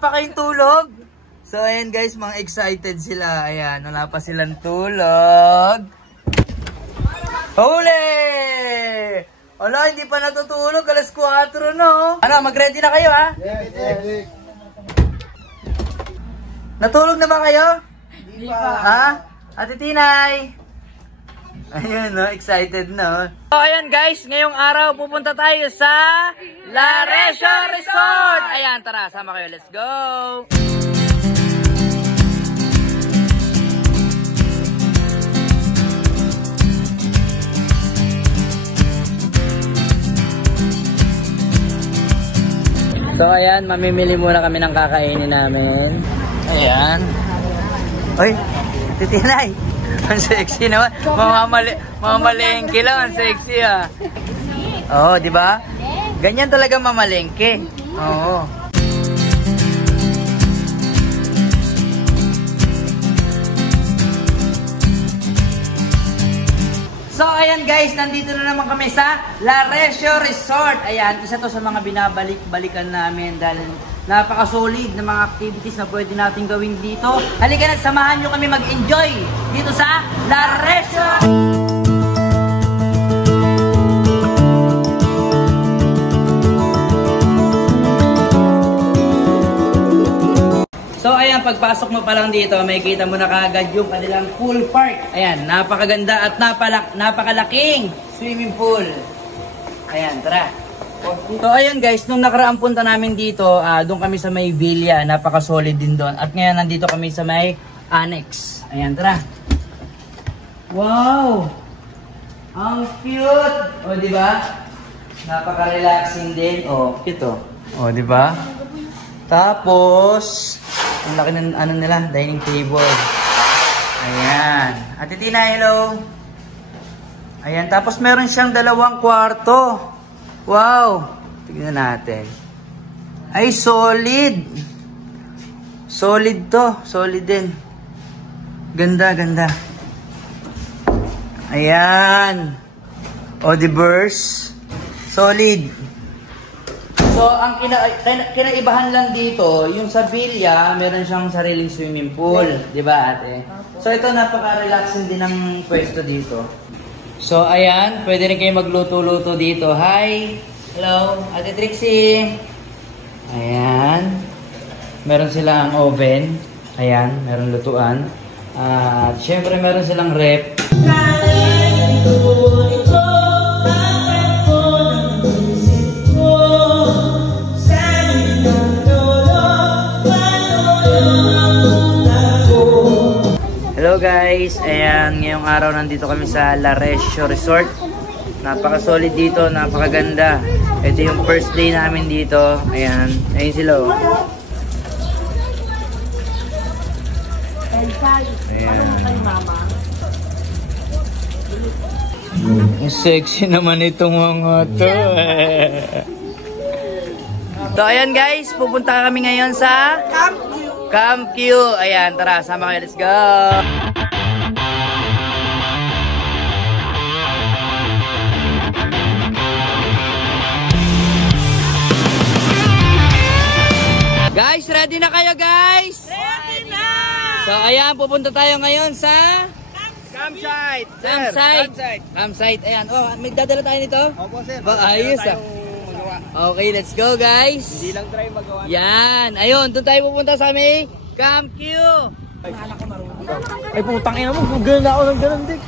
pa kayong tulog? So, ayan guys, mga excited sila. Ayan, wala pa silang tulog. Huli! Wala, hindi pa natutulog. Alas 4, no? Ano, mag-ready na kayo, ha? Yes. Natulog na ba kayo? Hindi pa. Ha? Ate Tinay? Ayan, no? Excited, no? So, ayan guys, ngayong araw pupunta tayo sa La Recio Resort! Ayan, tara, sama kayo. Let's go! So, ayan, mamimili muna kami ng kakainin namin. Ayan. Uy, Titinay. Ang sexy naman. Mamamalengke lang. Ang sexy, ah. Oo, di ba? Ganyan talaga mamalengke. Oo. So, ayan guys, nandito na naman kami sa La Recio Resort. Ayan, isa to sa mga binabalik-balikan namin dahil napaka-solid na mga activities na pwede natin gawin dito. Halika na, samahan nyo kami mag-enjoy dito sa La Recio! So ayan, pagpasok mo pa lang dito, makikita mo na kaagad yung kanilang pool park. Ayan, napakaganda at napakalaking swimming pool. Ayan, tara. So ayan guys, nung nakaraang punta namin dito, doon kami sa may villa, napaka-solid din doon. At ngayon nandito kami sa may annex. Ayan, tara. Wow! Ang cute! O, di ba? Napaka-relaxing din. O, cute o. O, di ba? Tapos, ang laki ng ano nila, dining table. Ayan. Ate Tina, hello. Ayan, tapos meron siyang 2 kwarto. Wow. Tignan natin. Ay, solid. Solid to. Solid din. Ganda, ganda. Ayan. O, the burst. Solid. So, ang kinaibahan lang dito, yung sa villa, meron siyang sariling swimming pool. Di ba, ate? So, ito napaka-relaxing din ng pwesto dito. So, ayan. Pwede rin kayo magluto-luto dito. Hi! Hello, Ate Trixie! Ayan. Meron silang oven. Ayan, meron lutuan. At syempre, meron silang rep. Hello guys, ayan, ngayong araw nandito kami sa La Recio Resort. Napaka-solid dito, napakaganda. Ito yung first day namin dito. Ayan, ayun sila oh. Ayan. Sexy naman itong mga to. So ayan guys, pupunta kami ngayon sa Camp Q. Ayan, tara, sama kayo. Let's go! Guys, ready na kayo guys? Ready na! So ayan, pupunta tayo ngayon sa Campsite! Campsite. Ayan, oh, may dadala tayo nito? Opo sir. Ayos ah. Okay, let's go guys. Hindi lang try magawa. Yan, ayun, doon tayo pupunta sa may Camp Q. Ay putang ina mo, ganun na ako ng ganun dik.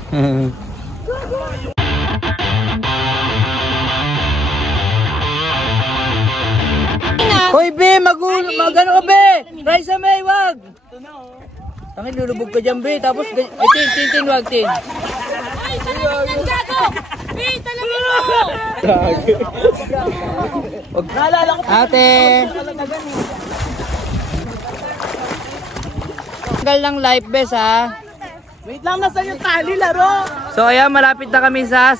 Hoy be, magano ka be? Raisa May, wag. Tangin, lulubog ka dyan be. Tapos, ay tin, wag tin. Ay, talagang gago! Be, talaga mo! Naalala ko. Ate. Tanggal ng life vest ha. Wait lang, nasan yung tali laro? So ayan, malapit na kami sa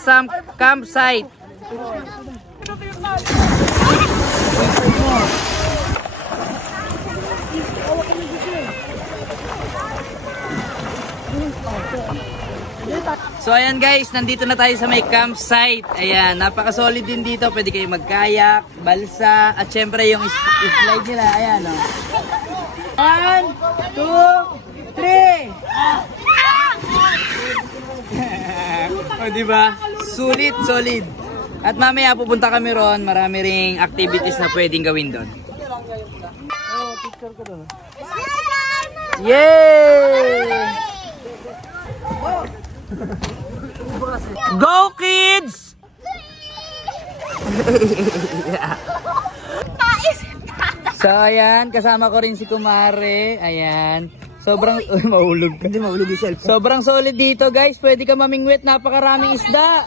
campsite. So ayan guys, nandito na tayo sa may campsite. Ayan, napaka-solid din dito. Pwede kayo magkayak, balsa, at syempre yung slide nila. Ayan o. 1, 2, 3. O, diba? Sulit, solid. At mamaya pupunta kami ron. Marami ring activities na pwedeng gawin doon. Yay! Go kids! So ayan, kasama ko rin si Kumare. Ayan. Sobrang mahulog ka. Hindi mahulog yung cellphone. Sobrang solid dito, guys. Pwede ka mamingwit, napakaraming isda.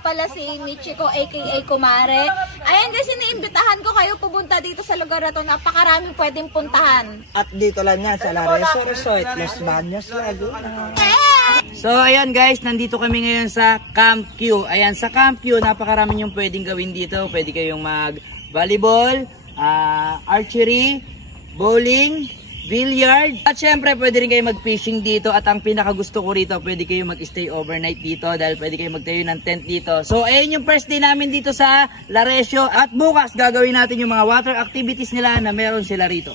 Pala si Michiko aka Kumare. Ayan guys, iniimbitahan ko kayo pumunta dito sa lugar na to. Napakaraming pwedeng puntahan. At dito lang yan sa Lareso Resort, Los Baños, Laguna. So ayan guys, nandito kami ngayon sa Camp Q. Ayan, sa Camp Q, napakarami yung pwedeng gawin dito. Pwede kayong mag-volleyball, archery, bowling, billiard. At syempre, pwede rin kayo mag-fishing dito. At ang pinakagusto ko rito, pwede kayo mag-stay overnight dito dahil pwede kayo magtayo ng tent dito. So, ayun yung first day namin dito sa Laresio. At bukas, gagawin natin yung mga water activities nila na meron sila rito.